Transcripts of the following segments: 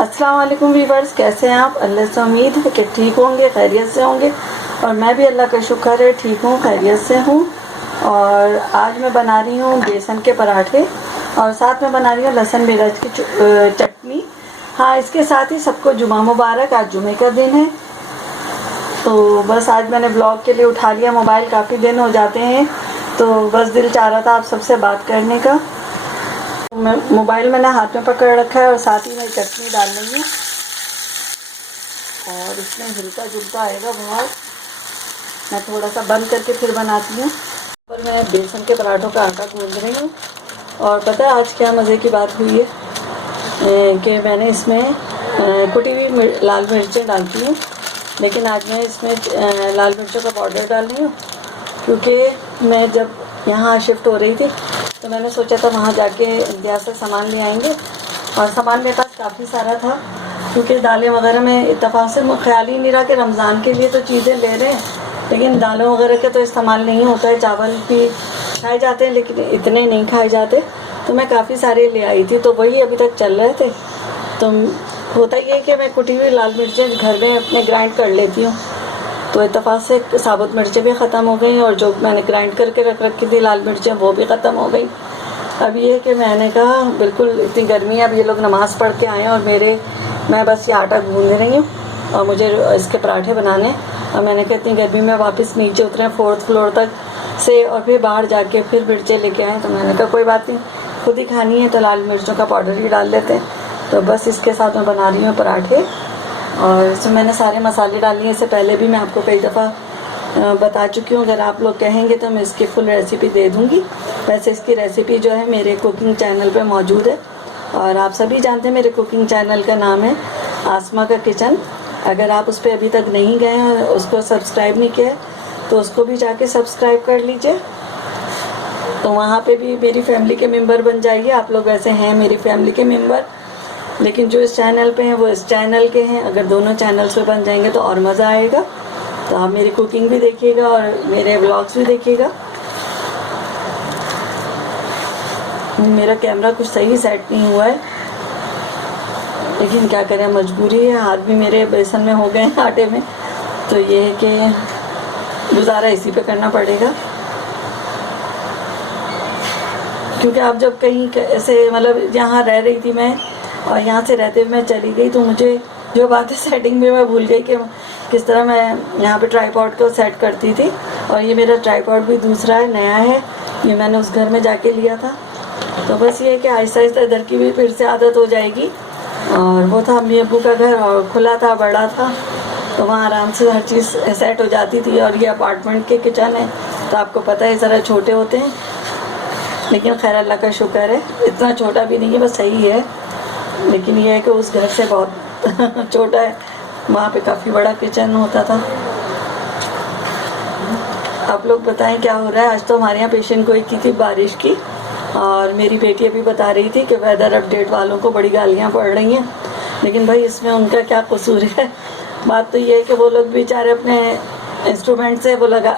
अस्सलाम वालेकुम वीवर्स, कैसे हैं आप? अल्लाह से उम्मीद है कि ठीक होंगे, खैरियत से होंगे। और मैं भी अल्लाह का शुक्र है ठीक हूँ, खैरियत से हूँ। और आज मैं बना रही हूँ बेसन के पराठे और साथ में बना रही हूँ लहसुन मिर्च की चटनी। हाँ, इसके साथ ही सबको जुमा मुबारक। आज जुमे का दिन है, तो बस आज मैंने ब्लॉग के लिए उठा लिया मोबाइल। काफ़ी दिन हो जाते हैं, तो बस दिल चाह रहा था आप सबसे बात करने का। मैं मोबाइल मैंने हाथ में पकड़ रखा है और साथ ही मैं चटनी डाल रही हूँ और इसमें हिलता जुलता आएगा बहुत। मैं थोड़ा सा बंद करके फिर बनाती हूँ। और मैं बेसन के पराठों का आटा गूंद रही हूँ। और पता है आज क्या मज़े की बात हुई है कि मैंने इसमें कुटी हुई लाल मिर्चें डालती हूँ, लेकिन आज मैं इसमें लाल मिर्चों का पाउडर डाल रही हूँ, क्योंकि मैं जब यहाँ शिफ्ट हो रही थी तो मैंने सोचा था वहाँ जाके इंडिया से सामान ले आएंगे। और सामान मेरे पास काफ़ी सारा था, क्योंकि दालें वगैरह में इत्तेफाक से ख्याल ही नहीं रहा कि रमज़ान के लिए तो चीज़ें ले रहे हैं, लेकिन दालों वगैरह के तो इस्तेमाल नहीं होता है। चावल भी खाए जाते हैं लेकिन इतने नहीं खाए जाते, तो मैं काफ़ी सारे ले आई थी, तो वही अभी तक चल रहे थे। तो होता ये है कि मैं कुटी हुई लाल मिर्चें घर में अपने ग्राइंड कर लेती हूँ, तो इत्तेफाक से साबुत मिर्चें भी ख़त्म हो गई और जो मैंने ग्राइंड करके रख रखी थी लाल मिर्चें वो भी ख़त्म हो गई। अब ये कि मैंने कहा बिल्कुल इतनी गर्मी है, अब ये लोग नमाज़ पढ़ के आए और मैं बस ये आटा गूंद रही हूँ और मुझे इसके पराठे बनाने। और मैंने कहा इतनी गर्मी में वापस नीचे उतरे 4th फ्लोर तक से और फिर बाहर जाके फिर मिर्चें लेके आए, तो मैंने कहा कोई बात नहीं, खुद ही खानी है तो लाल मिर्चों का पाउडर ही डाल लेते हैं। तो बस इसके साथ मैं बना रही हूँ पराठे। और इसमें मैंने सारे मसाले डाल लिए। इससे पहले भी मैं आपको कई दफ़ा बता चुकी हूँ, अगर आप लोग कहेंगे तो मैं इसकी फुल रेसिपी दे दूँगी। वैसे इसकी रेसिपी जो है मेरे कुकिंग चैनल पे मौजूद है, और आप सभी जानते हैं मेरे कुकिंग चैनल का नाम है आसमा का किचन। अगर आप उस पर अभी तक नहीं गए हैं, उसको सब्सक्राइब नहीं किया तो उसको भी जाके सब्सक्राइब कर लीजिए, तो वहाँ पे भी मेरी फैमिली के मेंबर बन जाइए। आप लोग वैसे हैं मेरी फैमिली के मेंबर, लेकिन जो इस चैनल पे हैं वो इस चैनल के हैं। अगर दोनों चैनल्स पे बन जाएंगे तो और मज़ा आएगा। तो आप मेरी कुकिंग भी देखिएगा और मेरे व्लॉग्स भी देखिएगा। मेरा कैमरा कुछ सही सेट नहीं हुआ है, लेकिन क्या करें, मजबूरी है। हाथ भी मेरे बेसन में हो गए हैं, आटे में, तो ये है कि गुजारा इसी पे करना पड़ेगा। क्योंकि आप जब कहीं ऐसे मतलब यहाँ रह रही थी मैं और यहाँ से रहते हुए मैं चली गई, तो मुझे जो बात है सेटिंग में मैं भूल गई कि किस तरह मैं यहाँ पे ट्राईपॉड को सेट करती थी। और ये मेरा ट्राईपॉड भी दूसरा है, नया है, ये मैंने उस घर में जाके लिया था। तो बस ये है कि आहिस्ता आहिस्ता इधर की भी फिर से आदत हो जाएगी। और वो था अम्मी अब्बू का घर और खुला था, बड़ा था, तो वहाँ आराम से हर चीज़ सेट हो जाती थी। और ये अपार्टमेंट के किचन है, तो आपको पता है ज़रा छोटे होते हैं, लेकिन खैर अल्लाह का शुक्र है इतना छोटा भी नहीं है, बस सही है। लेकिन ये है कि उस घर से बहुत छोटा है, वहाँ पे काफ़ी बड़ा किचन होता था। आप लोग बताएं क्या हो रहा है। आज तो हमारे यहाँ पेशेंट गोई की थी बारिश की, और मेरी बेटी अभी बता रही थी कि वेदर अपडेट वालों को बड़ी गालियाँ पड़ रही हैं, लेकिन भाई इसमें उनका क्या कसूर है। बात तो ये है कि वो लोग बेचारे अपने इंस्ट्रूमेंट से वो लगा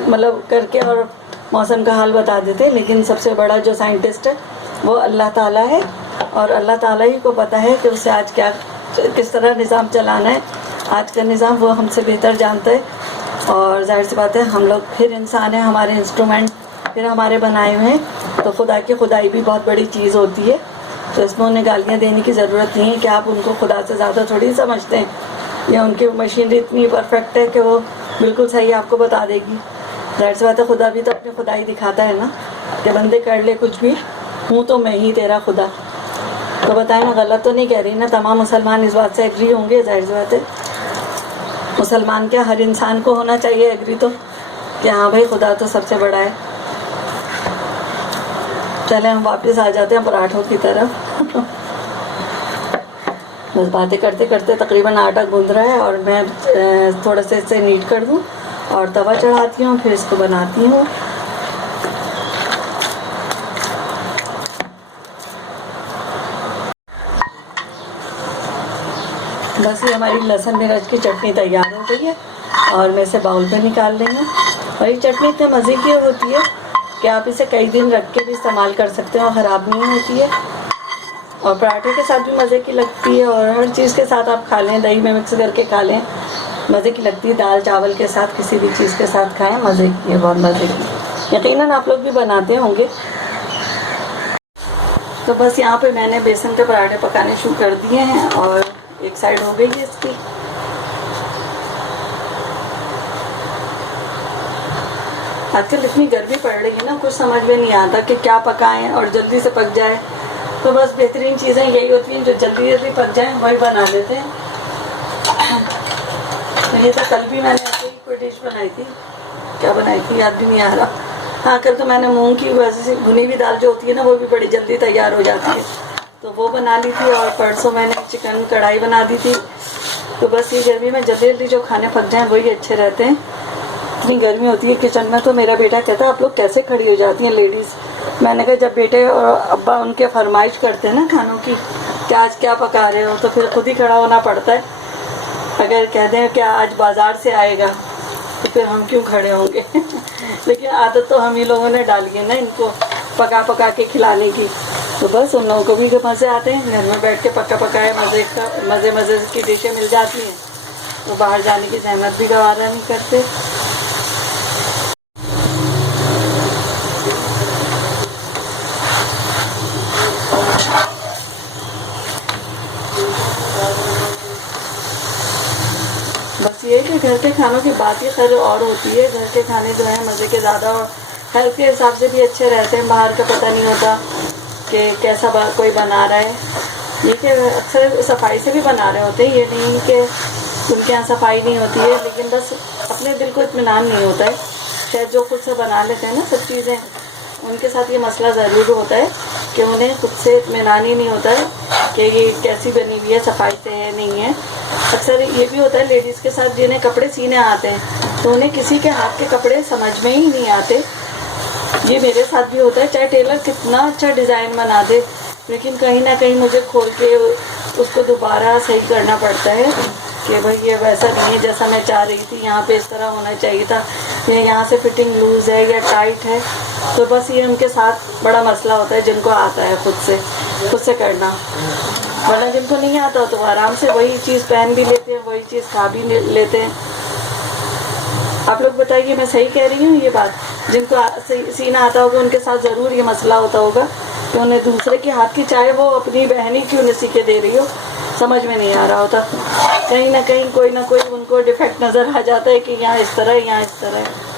मतलब करके और मौसम का हाल बता देते, लेकिन सबसे बड़ा जो साइंटिस्ट है वो अल्लाह ताला है, और अल्लाह ताला ही को पता है कि उसे आज क्या किस तरह निज़ाम चलाना है। आज का निज़ाम वो हमसे बेहतर जानता है। और जाहिर सी बात है हम लोग फिर इंसान हैं, हमारे इंस्ट्रूमेंट फिर हमारे बनाए हुए हैं, तो खुदा की खुदाई भी बहुत बड़ी चीज़ होती है। तो इसमें उन्हें गालियाँ देने की ज़रूरत नहीं है कि आप उनको खुदा से ज़्यादा थोड़ी समझते हैं, या उनकी मशीनरी इतनी परफेक्ट है कि वो बिल्कुल सही आपको बता देगी। जाहिर सी बात है खुदा भी तो अपनी खुदाई दिखाता है ना, कि बंदे कर ले कुछ भी, हूँ तो मैं ही तेरा खुदा। तो बताएं ना, गलत तो नहीं कह रही ना। तमाम मुसलमान इस बात से एग्री होंगे, जाहिर सी बात है मुसलमान क्या हर इंसान को होना चाहिए एग्री, तो कि हाँ भाई खुदा तो सबसे बड़ा है। चले हम वापस आ जाते हैं पराठों की तरफ। बस बातें करते करते तकरीबन आटा गूंद रहा है, और मैं थोड़ा सा इससे नीट कर दूँ और तवा चढ़ाती हूँ, फिर इसको बनाती हूँ। बस ये हमारी लहसुन मिर्च की चटनी तैयार हो गई है, और मैं इसे बाउल में निकाल रही हूँ। और ये चटनी इतने मज़े की होती है कि आप इसे कई दिन रख के भी इस्तेमाल कर सकते हो, ख़राब नहीं होती है। और पराठे के साथ भी मज़े की लगती है, और हर चीज़ के साथ आप खा लें, दही में मिक्स करके खा लें, मज़े की लगती है। दाल चावल के साथ किसी भी चीज़ के साथ खाएं, मज़े की है, बहुत मज़े की। यकीनन आप लोग भी बनाते होंगे। तो बस यहाँ पे मैंने बेसन के पराठे पकाने शुरू कर दिए हैं और एक साइड हो गई है इसकी। आजकल इतनी गर्मी पड़ रही है ना, कुछ समझ में नहीं आता कि क्या पकाएं और जल्दी से पक जाए। तो बस बेहतरीन चीज़ें यही होती हैं जो जल्दी जल्दी पक जाएं, वही बना लेते हैं। तो ये तो कल भी मैंने ऐसे ही कोई डिश बनाई थी, क्या बनाई थी याद भी नहीं आ रहा। हाँ, कल तो मैंने मूंग की वैसे से भुनी हुई दाल जो होती है ना, वो भी बड़ी जल्दी तैयार हो जाती है, तो वो बना ली थी। और परसों मैंने चिकन कढ़ाई बना दी थी। तो बस ये गर्मी में जल्दी जल्दी जो खाने पक जाएँ वही अच्छे रहते हैं। इतनी गर्मी होती है किचन में, तो मेरा बेटा कहता है आप लोग कैसे खड़ी हो जाती हैं लेडीज़। मैंने कहा जब बेटे और अब्बा उनके फरमाइश करते हैं ना खानों की कि आज क्या पका रहे हो, तो फिर खुद ही खड़ा होना पड़ता है। अगर कह दें कि आज बाज़ार से आएगा तो फिर हम क्यों खड़े होंगे। लेकिन आदत तो हम ही लोगों ने डाली है ना इनको पका पका के खिलाने की। तो बस उन लोगों को भी मज़े आते हैं, घर में बैठ के पका पकाए मज़े की डिशें मिल जाती हैं, तो बाहर जाने की जहमत भी गवारा नहीं करते। बस ये कि घर के खानों की बात ही खैर और होती है। घर के खाने जो है मज़े के ज़्यादा और हेल्थ के हिसाब से भी अच्छे रहते हैं। बाहर का पता नहीं होता कि कैसा कोई बना रहा है। ये कि अक्सर सफाई से भी बना रहे होते हैं, ये नहीं कि उनके यहाँ सफाई नहीं होती है, लेकिन बस अपने दिल को इत्मीनान नहीं होता है। शायद जो खुद से बना लेते हैं ना सब चीज़ें, उनके साथ ये मसला ज़रूर होता है कि उन्हें खुद से इत्मीनान ही नहीं होता है कि ये कैसी बनी हुई है, सफाई से है नहीं है। अक्सर ये भी होता है लेडीज़ के साथ जिन्हें कपड़े सीने आते हैं, तो उन्हें किसी के हाथ के कपड़े समझ में ही नहीं आते। ये मेरे साथ भी होता है, चाहे टेलर कितना अच्छा डिज़ाइन बना दे, लेकिन कहीं ना कहीं मुझे खोल के उसको दोबारा सही करना पड़ता है कि भाई ये वैसा नहीं है जैसा मैं चाह रही थी, यहाँ पे इस तरह होना चाहिए था, या यहाँ से फिटिंग लूज़ है या टाइट है। तो बस ये उनके साथ बड़ा मसला होता है जिनको आता है खुद से करना। वरना जिनको नहीं आता तो आराम से वही चीज़ पहन भी लेते हैं, वही चीज़ खा भी लेते हैं। आप लोग बताइए मैं सही कह रही हूँ ये बात? जिनको सीना आता होगा उनके साथ ज़रूर ये मसला होता होगा कि उन्हें दूसरे के हाथ की, चाहे वो अपनी बहन ही क्यों न सी के दे रही हो, समझ में नहीं आ रहा होता। कहीं ना कहीं कोई ना कोई उनको डिफेक्ट नज़र आ जाता है कि यहाँ इस तरह है, यहाँ इस तरह है।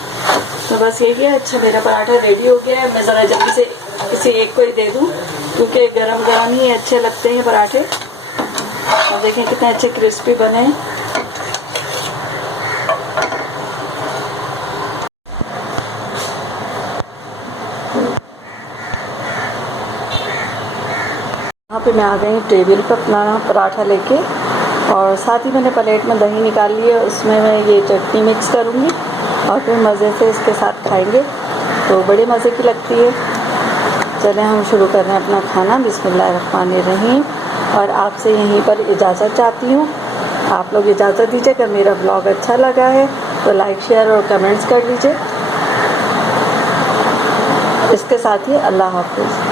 तो बस यही है। अच्छा, मेरा पराठा रेडी हो गया है। मैं ज़रा जल्दी से इसे एक को ही दे दूँ क्योंकि गरम गरम ही अच्छे लगते हैं पराठे। और देखें कितने अच्छे क्रिस्पी बने हैं। यहाँ पे मैं आ गई टेबल पर अपना पराठा लेके, और साथ ही मैंने प्लेट में दही निकाल ली है, उसमें मैं ये चटनी मिक्स करूँगी और फिर मज़े से इसके साथ खाएंगे, तो बड़ी मज़े की लगती है। चलें हम शुरू कर रहे हैं अपना खाना। बिस्मिल्लाहिर्रहमानिर्रहीम। और आपसे यहीं पर इजाज़त चाहती हूँ। आप लोग इजाज़त दीजिए। अगर मेरा ब्लॉग अच्छा लगा है तो लाइक शेयर और कमेंट्स कर दीजिए। इसके साथ ही अल्लाह हाफ़िज़।